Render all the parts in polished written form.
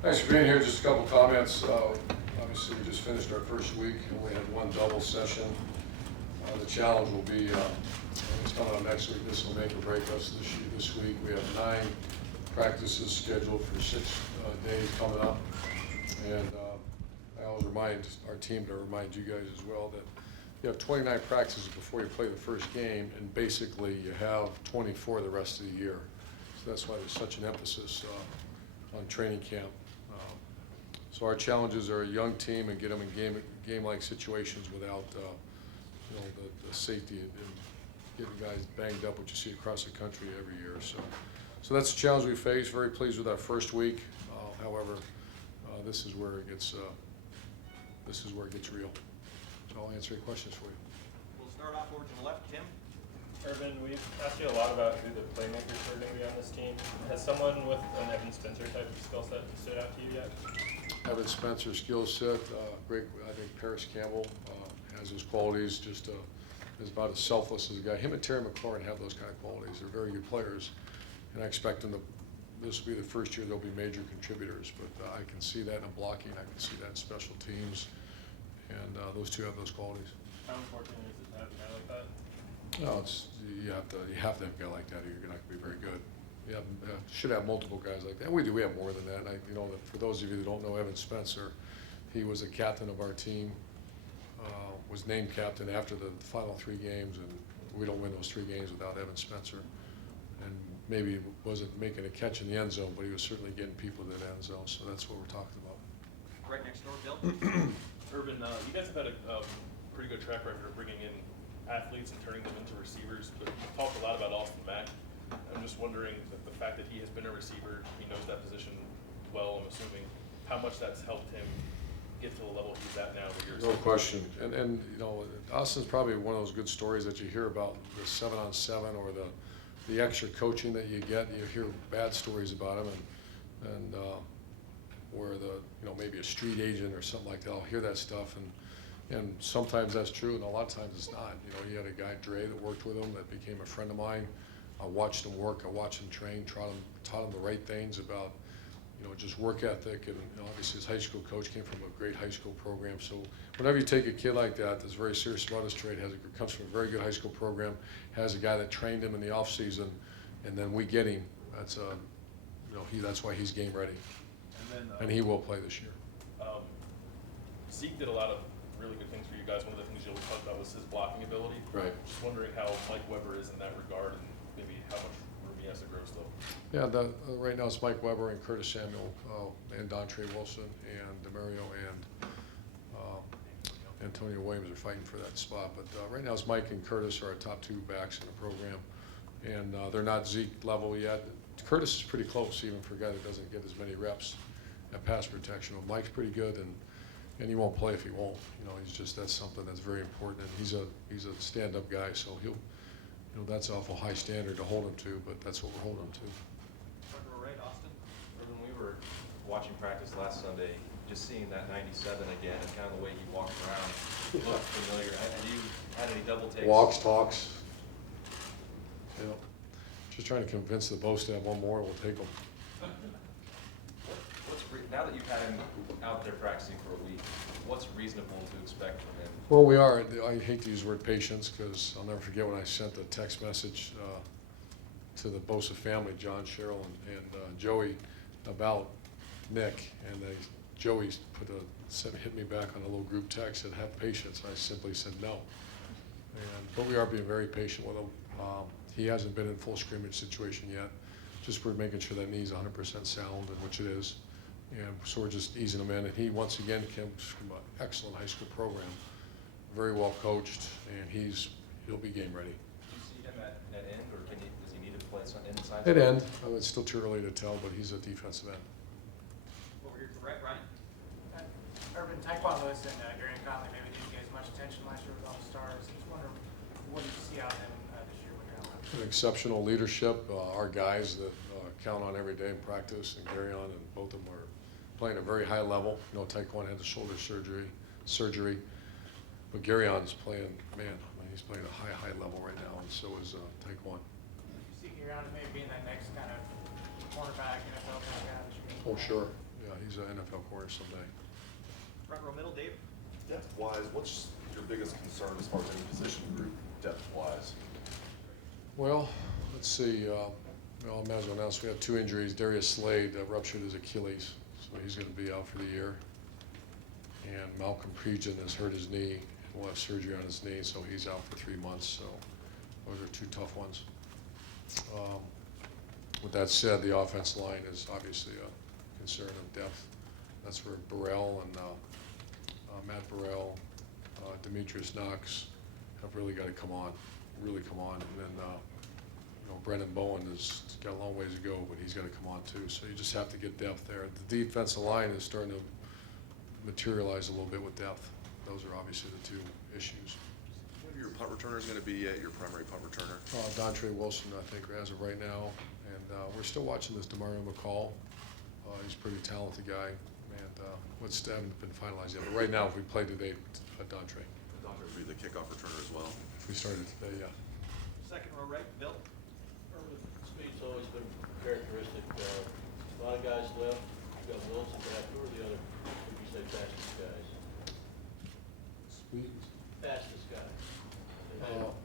Thanks for being here. Just a couple comments. Obviously, we just finished our first week. We had one double session. The challenge will be, it's coming up next week. This will make or break us this week. We have 9 practices scheduled for 6 days coming up. And I always remind our team to remind you guys as well that you have 29 practices before you play the first game, and basically you have 24 the rest of the year. So that's why there's such an emphasis on training camp. So our challenges are a young team and get them in game-like situations without the safety and getting guys banged up, which you see across the country every year. So that's the challenge we face. Very pleased with our first week. However, this is where it gets real. So I'll answer any questions for you. We'll start off over to the left, Tim. Urban, we've asked you a lot about who the playmakers are going to be on this team. Has someone with an Evan Spencer type of skill set stood out to you yet? Evan Spencer skill set, great. I think Paris Campbell has his qualities. Just is about as selfless as a guy. Him and Terry McLaurin have those kind of qualities. They're very good players, and I expect them to. This will be the first year they'll be major contributors. But I can see that in blocking. I can see that in special teams, and those two have those qualities. How important is it to have a guy like that? No, you have to have a guy like that, or you're not going to be very good. You should have multiple guys like that. We do. We have more than that. And for those of you that don't know Evan Spencer, he was the captain of our team. Was named captain after the final 3 games, and we don't win those 3 games without Evan Spencer. And maybe wasn't making a catch in the end zone, but he was certainly getting people to the end zone. So that's what we're talking about. Right next door, Bill. Urban, you guys have had a pretty good track record of bringing in athletes and turning them into receivers, but you've talked a lot about Austin Mack. I'm just wondering the fact that he has been a receiver, he knows that position well, I'm assuming, how much that's helped him get to the level he's at now. No question. And Austin's probably one of those good stories that you hear about, the 7-on-7 or the extra coaching that you get. You hear bad stories about him, and where maybe a street agent or something like that. I'll hear that stuff, and sometimes that's true, and a lot of times it's not. He had a guy, Dre, that worked with him that became a friend of mine. I watched him work, I watched him train, taught him the right things about, just work ethic, and obviously his high school coach came from a great high school program. So whenever you take a kid like that that's very serious about his trade, comes from a very good high school program, has a guy that trained him in the off season, and then we get him, that's why he's game ready. And he will play this year. Zeke did a lot of really good things for you guys. One of the things you always talked about was his blocking ability. Right. Just wondering how Mike Weber is in that regard, and maybe how much room he has to grow still. Yeah, right now it's Mike Weber and Curtis Samuel and Dontre Wilson and DeMario and Antonio Williams are fighting for that spot. But right now it's Mike and Curtis are our top 2 backs in the program, and they're not Zeke level yet. Curtis is pretty close, even for a guy that doesn't get as many reps at pass protection. Well, Mike's pretty good, and he won't play if he won't. That's something that's very important. And he's a stand-up guy, so that's an awful high standard to hold him to, but that's what we're holding him to. Right, Austin. When we were watching practice last Sunday, just seeing that 97 again and kind of the way he walked around looked familiar. Have you had any double takes? Walks, talks. Just trying to convince the Bows to have one more. We'll take them. Now that you've had him out there practicing for a week, what's reasonable to expect from him? Well, we are. I hate to use the word patience because I'll never forget when I sent the text message to the Bosa family, John, Cheryl, and Joey, about Nick, and Joey hit me back on a little group text, said, have patience. I simply said no. But we are being very patient with him. He hasn't been in full scrimmage situation yet. Just we're making sure that knee's 100% sound, and which it is. And so we're just easing him in. And he, once again, comes from an excellent high school program, very well coached, and he'll be game ready. Do you see him at end, or does he need to play some inside? At end. It's still too early to tell, but he's a defensive end. Over here to the right, Ryan. Urban, Taekwon Lewis and Darian Conley maybe didn't get as much attention last year with all the stars. I just wonder, what do you see out of them this year when you're out? An exceptional leadership. Our guys that count on every day in practice, and Gary on, and both of them are playing at a very high level. Taekwon had the shoulder surgery, but Gary on is playing, he's playing at a high level right now, and so is Taekwon. You see Gary on maybe being that next kind of cornerback, NFL kind of guy that you Oh, sure. Yeah, he's an NFL corner someday. Front row middle, Dave. Depth-wise, what's your biggest concern as far as any position group depth-wise? Well, let's see. Well, I might as well announce we have 2 injuries. Darius Slade ruptured his Achilles, so he's going to be out for the year. And Malcolm Prejean has hurt his knee and will have surgery on his knee, so he's out for 3 months. So those are 2 tough ones. With that said, the offensive line is obviously a concern of depth. That's where Burrell and Matt Burrell, Demetrius Knox have really got to come on, really come on. And then, Brendan Bowen has got a long ways to go, but he's got to come on too. So you just have to get depth there. The defensive line is starting to materialize a little bit with depth. Those are obviously the 2 issues. What are your punt returners going to be your primary punt returner? Dontre Wilson, I think, as of right now. And we're still watching this Demario McCall. He's a pretty talented guy. And what's haven't been finalized yet. But right now, if we play today, Dontre. Doctor will be the kickoff returner as well. If we started today, yeah. Second row right, Bill. Speed's always been characteristic. A lot of guys left. You got Wilson back. Who are the other, would you say, fastest guys? Speed. Fastest guy.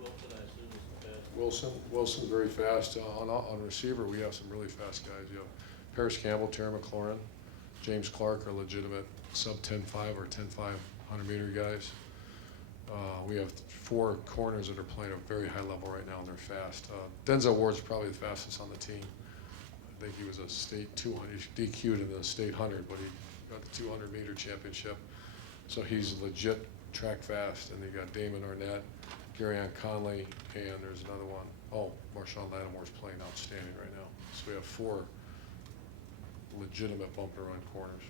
Wilson, I assume, is the fastest. Wilson's very fast. On receiver, we have some really fast guys. You have Paris Campbell, Terry McLaurin, James Clark are legitimate sub 10.5 or 10.5 100-meter guys. We have 4 corners that are playing at a very high level right now, and they're fast. Denzel Ward's probably the fastest on the team. I think he was a state 200, he DQ'd in the state 100, but he got the 200-meter championship. So he's legit track fast. And you got Damon Arnett, Garyon Conley, and there's another one. Oh, Marshawn Lattimore's playing outstanding right now. So we have 4 legitimate bump and run corners.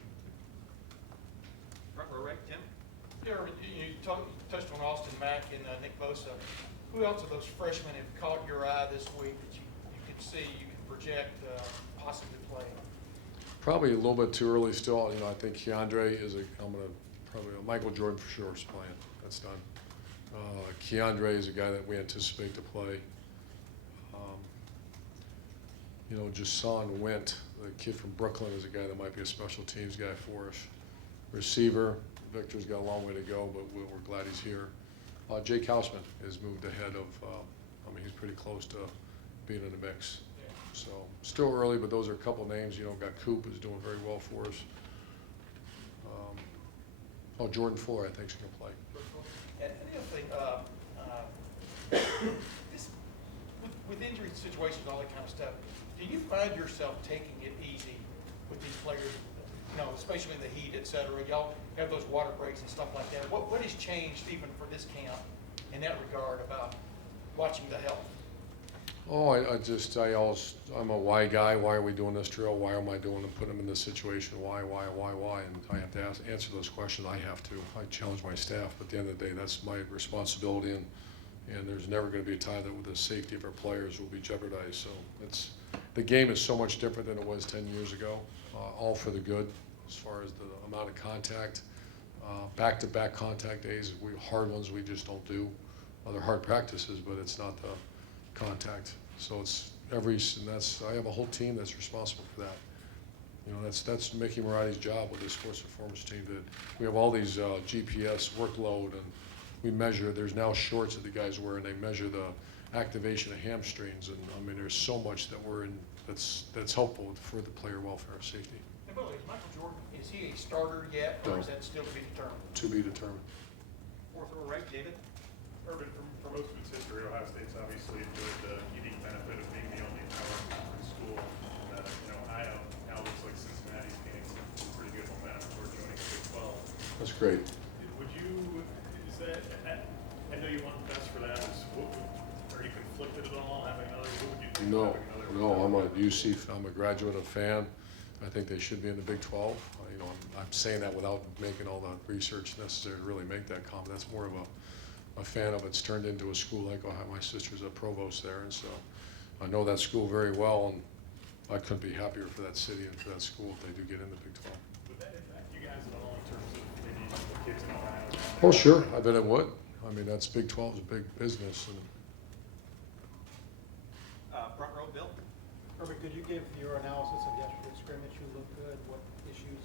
Front row right, Tim. Yeah, you touched on Austin Mack and Nick Bosa. Who else of those freshmen have caught your eye this week that you could see, you could project possibly playing? Probably a little bit too early still. I think Keandre is Michael Jordan for sure is playing. That's done. Keandre is a guy that we anticipate to play. Jason Went, the kid from Brooklyn, is a guy that might be a special teams guy for us. Receiver, Victor's got a long way to go, but we're glad he's here. Jake Hausman has moved ahead of, he's pretty close to being in the mix. So still early, but those are a couple names. Got Coop is doing very well for us. Jordan Fuller, I think, is going to play. And the other thing, with injury situations and all that kind of stuff, do you find yourself taking it easy with these players, especially in the heat, et cetera? Y'all have those water breaks and stuff like that. What has changed even for this camp in that regard about watching the health? I'm a why guy. Why are we doing this drill? Why am I doing it? Put them in this situation. Why? And I have to answer those questions. I have to. I challenge my staff, but at the end of the day, that's my responsibility. And there's never going to be a time that the safety of our players will be jeopardized. So the game is so much different than it was 10 years ago. All for the good, as far as the amount of contact, back-to-back contact days. Hard ones we just don't do. They're hard practices, but it's not the contact. So I have a whole team that's responsible for that. That's Mickey Marotti's job with this sports performance team. That we have all these GPS workload, and we measure. There's now shorts that the guys wear, and they measure the activation of hamstrings. And there's so much that we're in that's helpful for the player welfare and safety. And by the way, is Michael Jordan, is he a starter yet, or No. is that still to be determined? To be determined. Fourth row right, David. Urban, for most of its history, Ohio State's obviously enjoyed the unique benefit of being the only power conference school. Ohio now looks like Cincinnati's gaining some pretty good momentum toward joining the Big 12. That's great. I know you want the best for that. Are you conflicted at all having another? What would you think No, of having another? I'm a UC. I'm a graduate, a fan. I think they should be in the Big 12. I'm saying that without making all the research necessary to really make that comment. That's more of a fan of it's turned into a school like Ohio. My sister's a provost there, and so I know that school very well, and I couldn't be happier for that city and for that school if they do get in the Big 12. Would that impact you guys at all in terms of maybe the kids in Ohio? Oh, sure. I bet it would. That's Big 12 is a big business. And Front row, Bill. Urban, could you give your analysis of yesterday's scrimmage? You looked good. What issues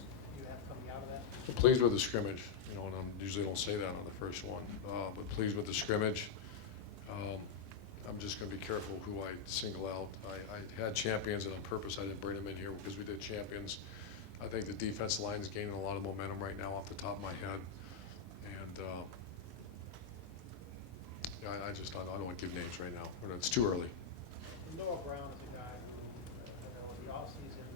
Pleased with the scrimmage, you know, and I usually don't say that on the first one, but pleased with the scrimmage. I'm just gonna be careful who I single out. I had champions, and on purpose I didn't bring them in here because we did champions. I think the defense line is gaining a lot of momentum right now off the top of my head. And yeah, I don't want to give names right now. It's too early. Noah Brown is a guy who, you know, in the offseason,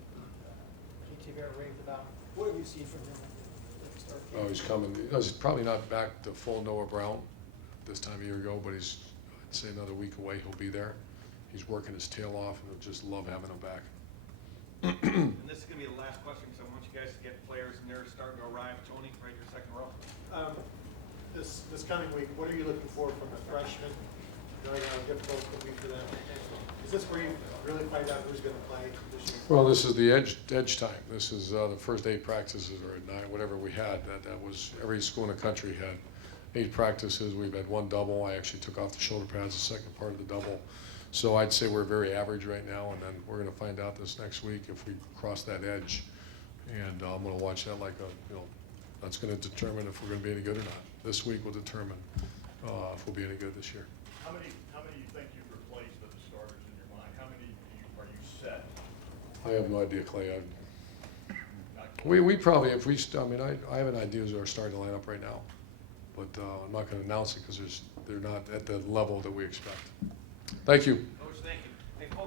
GT got raved about. What have you seen from him at the start? Oh, he's coming. He's probably not back to full Noah Brown this time a year ago, but he's, I'd say another week away, he'll be there. He's working his tail off, and he'll just love having him back. And this is gonna be the last question, because I want you guys to get players and they're starting to arrive. Tony, right your second row. This coming week, what are you looking for from the freshmen? Knowing how difficult it will be for them. Is this where you really find out who's going to play this year? Well, this is the edge time. This is the first 8 practices, or 9, whatever we had. That was, every school in the country had 8 practices. We've had 1 double. I actually took off the shoulder pads the second part of the double. So I'd say we're very average right now, and then we're going to find out this next week if we cross that edge. And I'm going to watch that like a, you know, that's going to determine if we're going to be any good or not. This week will determine if we'll be any good this year. How many you think you've replaced of the starters in your mind? How many are you set? I have no idea, Clay. Not We probably, if we, I mean, I have an idea of our starting lineup right now, but I'm not going to announce it because they're not at the level that we expect. Thank you. Coach, thank you. Hey, folks.